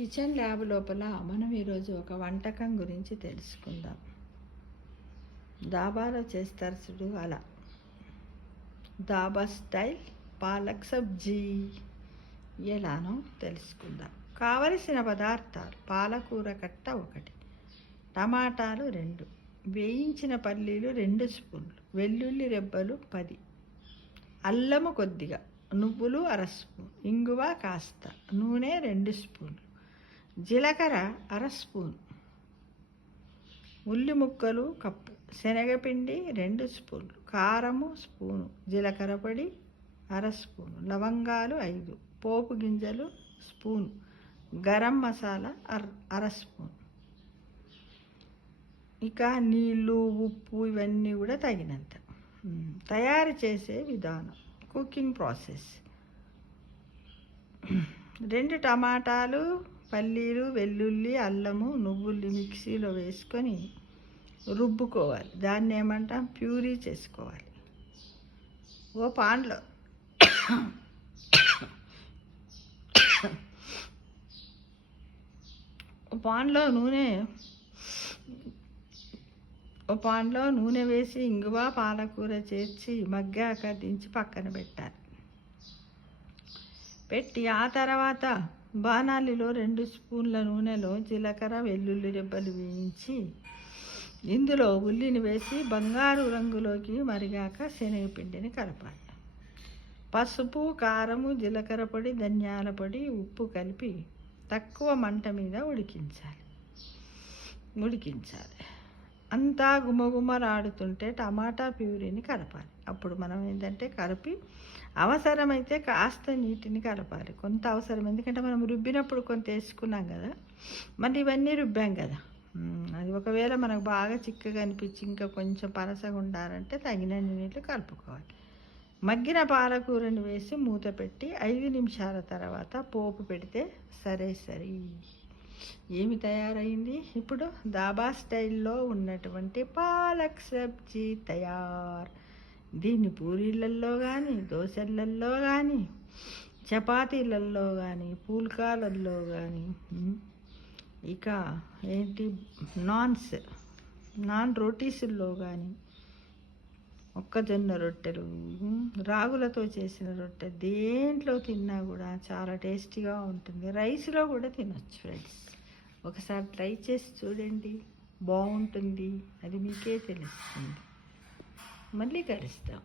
Kitchen lab లోపల మనం ఈరోజు ఒక వంటకం గురించి తెలుసుకుందాం. దాబాలో చేస్తారు చూడు, అలా దాబా స్టైల్ పాలక్ సబ్జీ ఎలానో తెలుసుకుందాం. కావలసిన పదార్థాలు: పాలకూర కట్ట 1, టమాటాలు 2, వేయించిన పల్లీలు 2 స్పూన్లు, వెల్లుల్లి రెబ్బలు 10, అల్లము కొద్దిగా, నువ్వులు 1/2 స్పూన్, ఇంగువ కాస్త, నూనె 2 స్పూన్లు, జీలకర్ర 1/2 స్పూన్, ఉల్లి ముక్కలు కప్పు, శనగపిండి 2 స్పూన్లు, కారము స్పూను, జీలకర్ర పొడి 1/2 స్పూను, లవంగాలు 5, పోపు గింజలు స్పూను, గరం మసాలా 1/2 స్పూన్. ఇక నీళ్ళు, ఉప్పు ఇవన్నీ కూడా తగినంత. తయారు చేసే విధానం: కుకింగ్ ప్రాసెస్: 2 టమాటాలు, పల్లీలు, వెల్లుల్లి, అల్లము, నువ్వుల్ని మిక్సీలో వేసుకొని రుబ్బుకోవాలి. దాన్ని ఏమంటాం? ప్యూరీ చేసుకోవాలి. ఓ పాన్లో నూనె వేసి ఇంగువ, పాలకూర చేర్చి మగ్గాక దించి పక్కన పెట్టి ఆ తర్వాత బాణలిలో 2 స్పూన్ల నూనెలో జీలకర్ర, వెల్లుల్లి రెబ్బలు వేయించి ఇందులో ఉల్లిని వేసి బంగారు రంగులోకి మరిగాక శనగపిండిని కలపాలి. పసుపు, కారము, జీలకర్ర పొడి, ధనియాల పొడి, ఉప్పు కలిపి తక్కువ మంట మీద ఉడికించాలి. అంతా గుమగుమలాడుతుంటే టమాటా ప్యూరీని కలపాలి. అప్పుడు మనం ఏంటంటే కలిపి అవసరమైతే కాస్త నీటిని కలపాలి. కొంత అవసరం, ఎందుకంటే మనం రుబ్బినప్పుడు కొంత వేసుకున్నాం కదా, మళ్ళీ ఇవన్నీ రుబ్బాం కదా. అది ఒకవేళ మనకు బాగా చిక్కగా అనిపించి ఇంకా కొంచెం పలసగా ఉండాలంటే తగినన్ని నీళ్ళు కలుపుకోవాలి. మగ్గిన పాలకూరని వేసి మూత పెట్టి 5 నిమిషాల తర్వాత పోపు పెడితే సరే. ఏమి తయారైంది? ఇప్పుడు దాబా స్టైల్లో ఉన్నటువంటి పాలక్ సబ్జీ తయారు. దీన్ని పూరీలల్లో కానీ, దోశలల్లో కానీ, చపాతీలల్లో కానీ, పూల్కాలల్లో కానీ, ఇక నాన్ రోటీసుల్లో కానీ, మొక్కజొన్న రొట్టెలు, రాగులతో చేసిన రొట్టె దేంట్లో తిన్నా కూడా చాలా టేస్టీగా ఉంటుంది. రైస్లో కూడా తినొచ్చు ఫ్రెండ్స్. ఒకసారి ట్రై చేసి చూడండి, బాగుంటుంది. అది మీకే తెలుస్తుంది. మళ్ళీ కలుస్తాం.